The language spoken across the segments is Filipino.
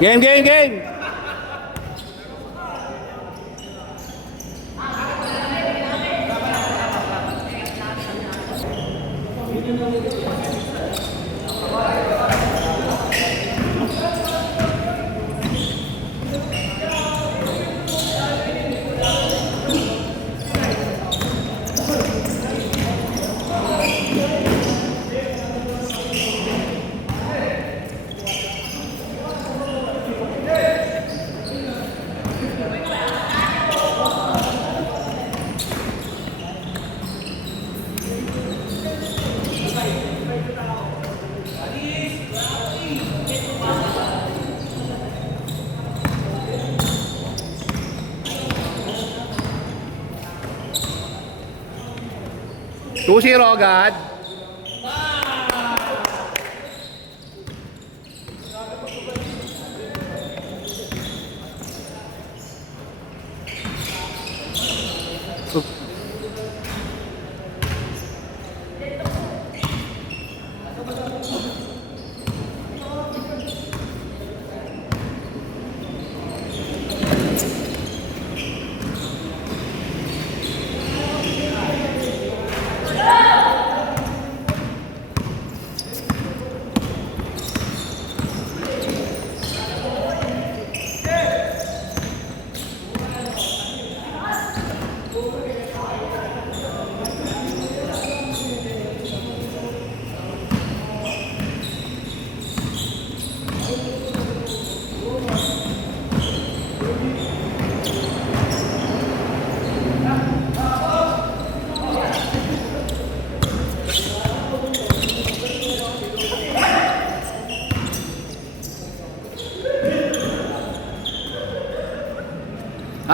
Game, game, game! Two zero agad.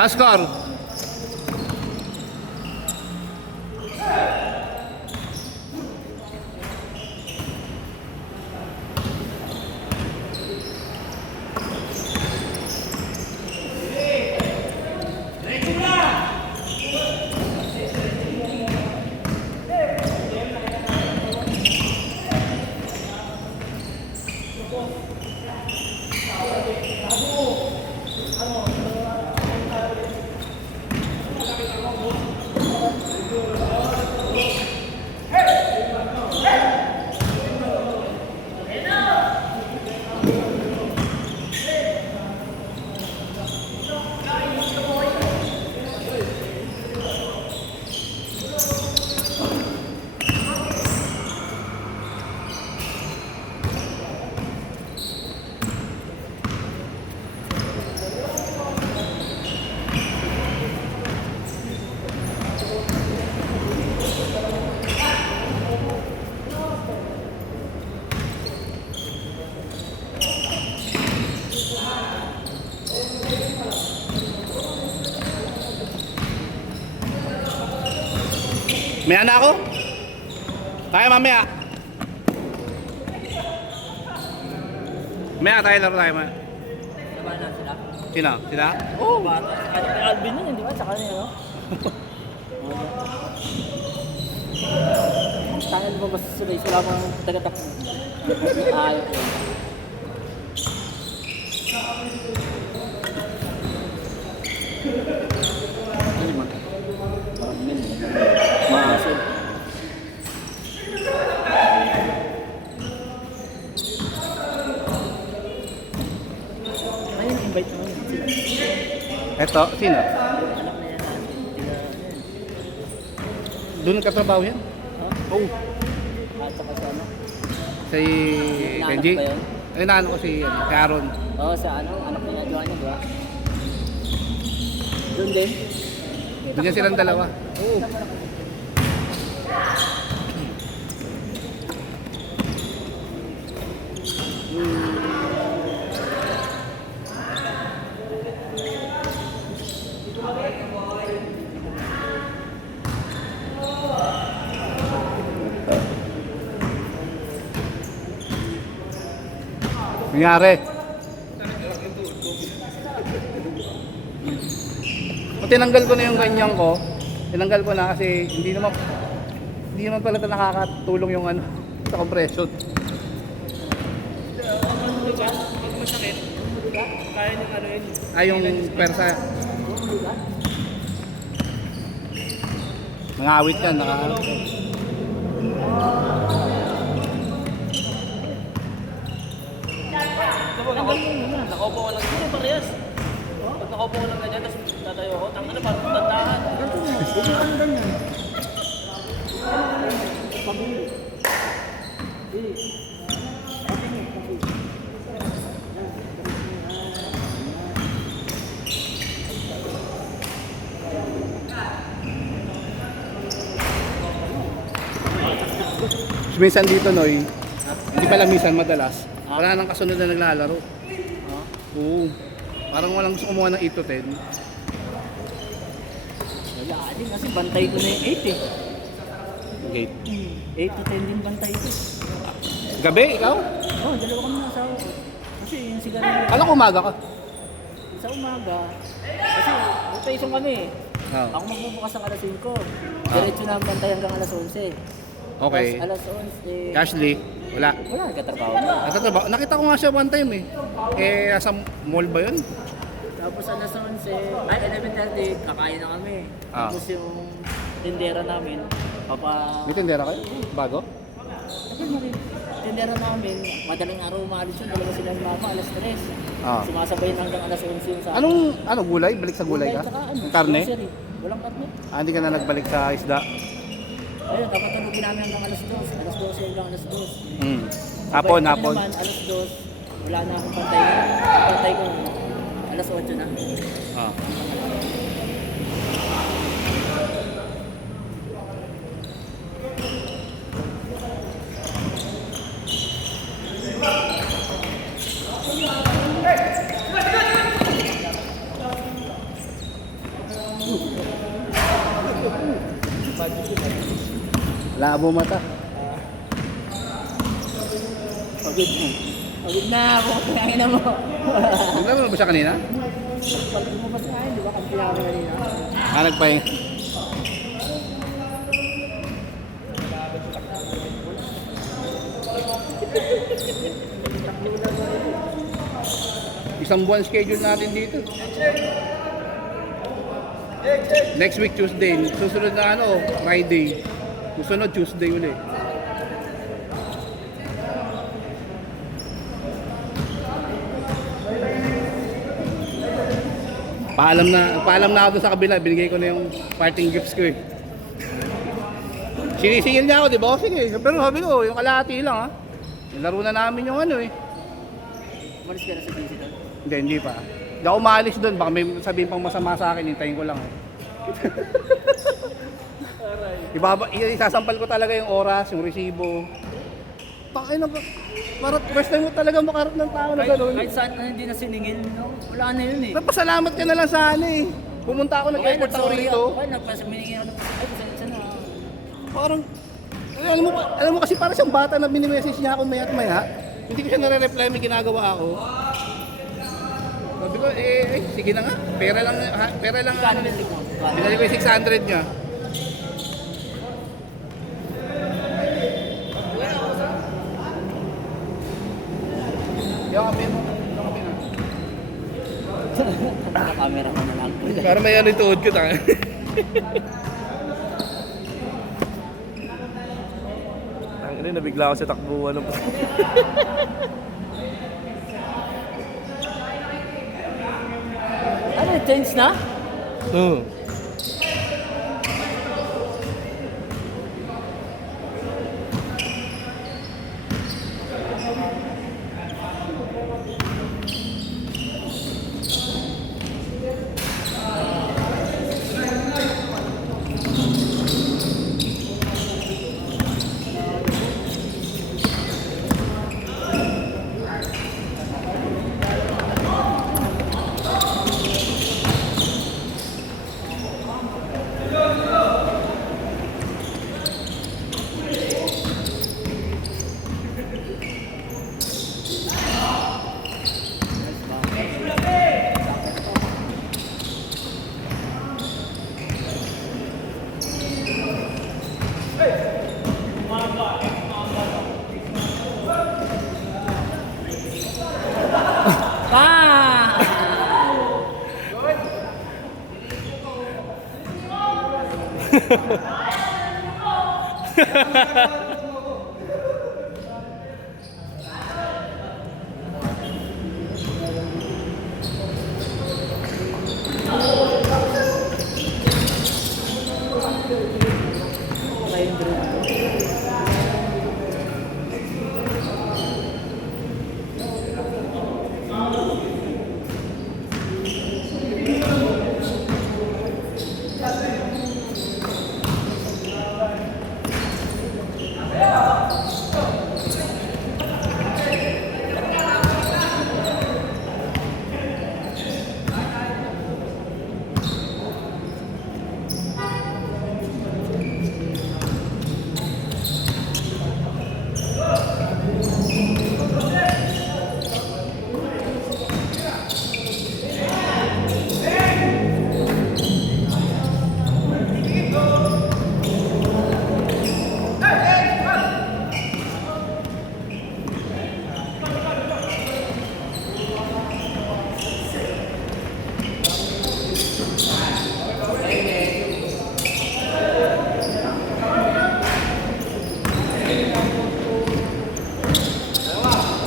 Score. May anak ako? Tayo mamaya. Mamaya tayo laro tayo mamaya. Diba na sila? Sino? Sila? Oo. Ano kay Alvin yun, di ba? Tsaka niya, no? Sana di ba basta sila mga taga-takbo? Ayaw ko. Ano man? Parang min. Maasin. Ayun, invite mo yun sila. Eto, sino? Anak na yan. Doon katrabaho yan? Ha? Oo. At saka sa ano? Si Naanak Benji? ba yun? Ay, naano ko si Aaron. Oo, sa ano? Anak niya, jowa niya, di ba? Doon din? Doon yan silang dalawa. Oo. Nangyari. Kung tinanggal ko na yung ganyan ko, tinanggal ko na kasi hindi naman pala ito nakakatulong yung ano sa compression. Kaya niyang ano yun. Yung persa. Mga awit yan, Nakaupo ko lang. Hindi parehas. Pag nakaupo ko lang ganyan, tapos tatayo ko, tanga na parang tandahan. Ganito mo. Huwag mo kang ganyan. Pabili. Minsan dito, Noy, hindi pala minsan, madalas, wala nang kasunod na naglalaro. Oo. Parang walang gusto kumuha ng 8 to 10. Wala din kasi bantay ko na yung 8 eh. Gate. 8 to 10 din bantay ko. Gabi, ikaw? Oo, dalawa kami ng asawa ko. Kasi yung sigarilyo. Kala ko umaga ka. Sa umaga, kasi rotation kami eh. Oh. Ako magbubukas ng alas 5. Diretso na ang bantay hanggang alas 11. Okay. Tapos alas 11, Ashley, wala. wala nagkatrabaho na. Natatrabaho. Nakita ko nga siya one time eh. Nasa mall ba yun? Tapos alas 11, ay 11:30, kakain na kami. Ah. Tapos yung tindera namin, May tindera kayo? Bago? tindera namin, madaling araw umalis yun, dalawa sila ng mama, alas 3. Ah. Sumasabay na hanggang alas 11 yung sa Anong gulay? Balik sa gulay ka? Tsaka ano, Karne? grocery. Walang karne. Hindi ka na nagbalik sa isda? Ayun, dapat tulogin namin hanggang alas 2. Alas 12 hanggang alas 2. Hmm. Hapon, Kami hapon. naman, alas 2, wala na akong pantay. Ang pantay ko, alas 8 na. Ah. Labo mata. Pagod na. Pagod na ako, kinain na mo. Naglaro na ba siya kanina? Pag lumabas nga yun, di ba? Kampi ako kanina. Nagpahinga. Isang buwan schedule natin dito. Next week Tuesday, susunod na Friday. Susunod Tuesday uli. Paalam na ako dun sa kabila, binigay ko na yung parting gifts ko eh. Sinisingil niya ako, di ba? Sige, pero sabi ko, yung kalahati lang ha. Nilaro na namin yung eh. Umalis ka na sa busy doon. Hindi pa. Hindi ako maalis doon, baka may sabihin pang masama sa akin, hintayin ko lang eh. Isasampal ko talaga yung oras, yung resibo. Pakay na ba? Parang first time mo talaga makaharap ng tao na gano'n. Kahit saan na hindi na siningil, no? Wala na yun eh. Nagpasalamat ka na lang sana eh. Pumunta ako, nag-effort ako rito. Okay, nagpasaminingin ako. Ay, pasensya na. Parang, alam mo kasi parang siyang bata na mini-message niya ako maya't maya. Hindi ko siya nare-reply, may ginagawa ako. Sabi ko, sige na nga. Pera lang. Kano yung tignan? Binali ko yung 600 niya. Yung kape mo. Naka-camera ko na lang. Para may ano yung tuhod ko. Ano, nabigla ako sa takbuhan. Ano, change na? Oo. Kayong drone.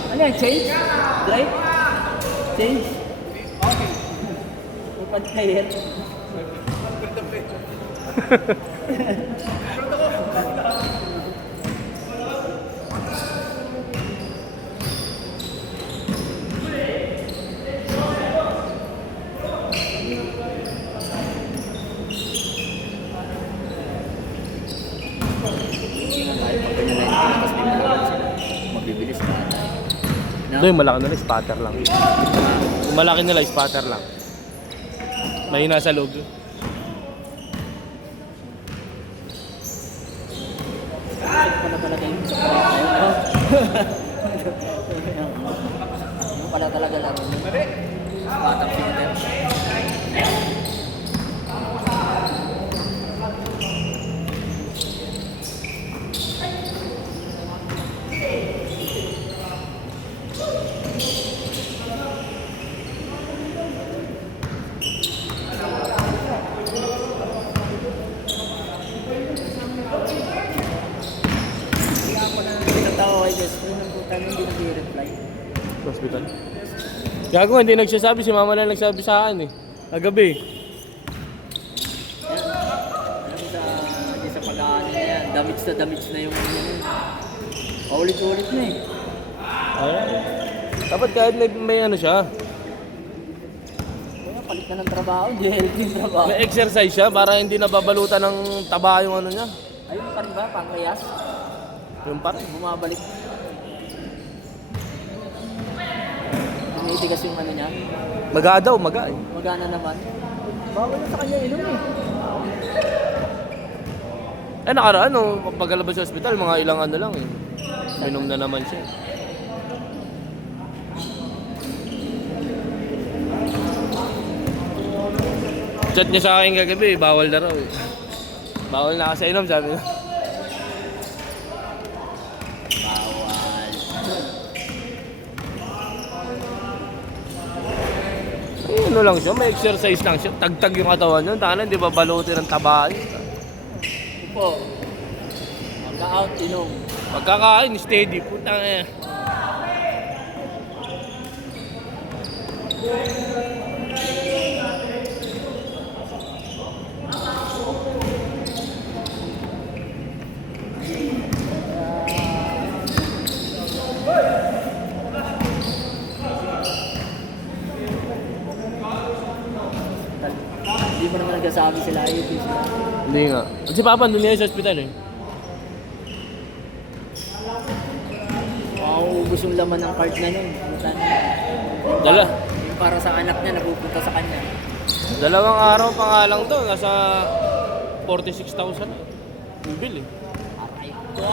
Ano yan? Change? Drive? Change? Okay. Upad kayo. Mabibilis na. Ito yung malaki nila, spatter lang. Yung malaki nila, spatter lang. Mahina sa loob. Pala talaga yung Yung pala talaga lang. Batang shooter. Pinatawa kay Destro ng putan hindi nag-reply. Hospital. Gago, hindi nagsasabi. Si mama lang nagsabi sa akin eh. Agabi. Alam mo sa pag-aano na yan, damage na yung ano yun. Paulit-ulit na eh. Ayun. Dapat kahit may ano siya. Kaya palit na ng trabaho, di healthy yung trabaho. May exercise siya para hindi nababalutan ng taba yung ano niya. Ayun pa rin ba, pankreas? Yung parang. Bumabalik. Tinitigas yung ano niya. Maga daw, maga eh. Magana naman. Bawal na sa kanya inom eh. Eh nakaraan no, pagkalabas sa ospital, mga ilang ano lang eh. Minom na naman siya. Chat niya sa akin kagabi, bawal na raw eh. Bawal na kasi inom, sabi niya. Bawal. Eh, ano lang siya, may exercise lang siya. Tagtag yung katawan niya. Tanan, di ba balutin ng taba yun? Upo. Magka-out, inom. Pagkakain, steady. Putang eh. Hindi mo naman nagsasabi sila ayun din sila. Hindi nga. Si Papa, doon niya sa ospital eh. Mauubos yung laman ng card na nun. Puta na. Dala. Yung para sa anak niya, napupunta sa kanya. Dalawang araw pa nga lang to. Nasa 46,000 na. Bibil eh. Aray ko.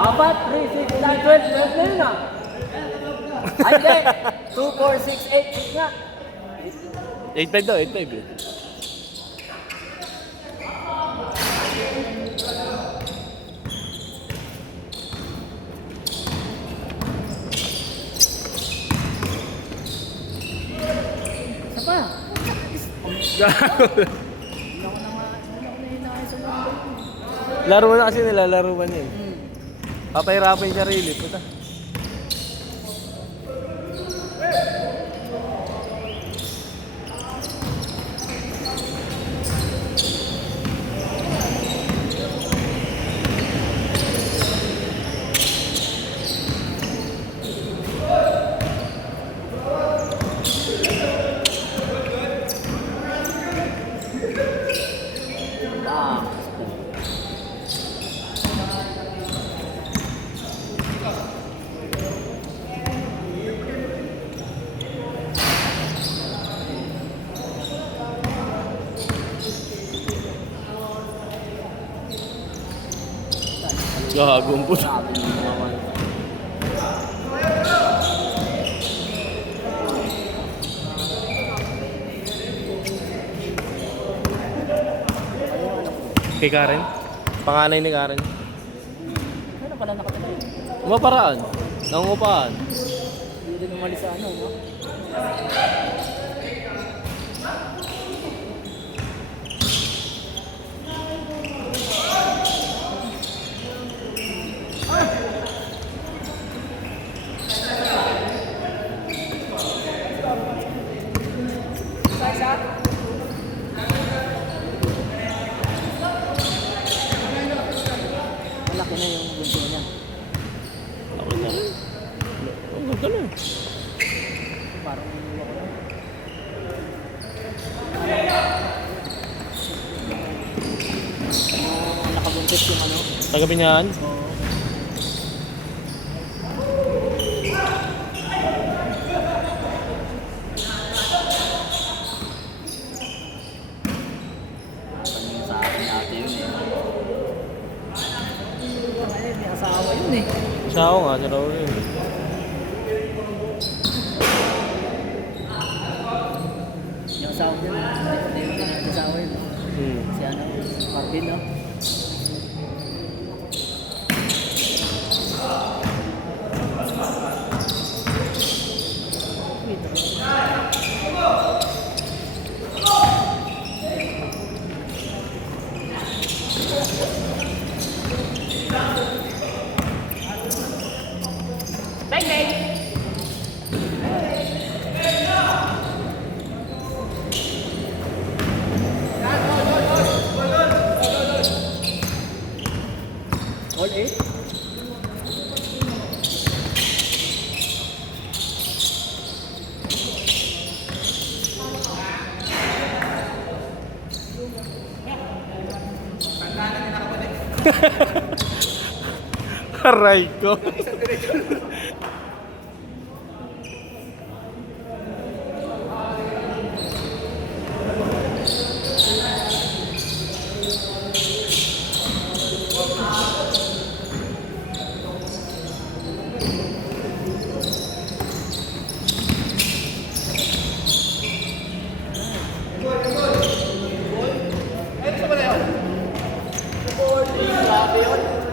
Apat, 3, 6, 9, 12. 12 na yun ah. Ay, hindi. 2, 4, 6, 8 nga. 8-5 daw, 8-5 eh. Isa pa. Laro na kasi nila, laro man yun. Papahirapan yung sarili, puta. Gagawin po. Kay Karen? Panganay ni Karen? Ano pala nakatala yun? Umaparaan. Nangungupaan. Hindi din umalis sa ano, no? Malaki na yung bunso niya. Ako na rin. Ang ganda na. Parang ako na. Nakabuntot yung ano. Tagabi niyan. Tanong sa akin ate yun eh. Ay, may asawa yun eh. Siya ako nga, siya raw yun. Yung asawa niya, hindi mo yung asawa yun. Hmm. Si ano, Marvin, no? All 8? Aray ko.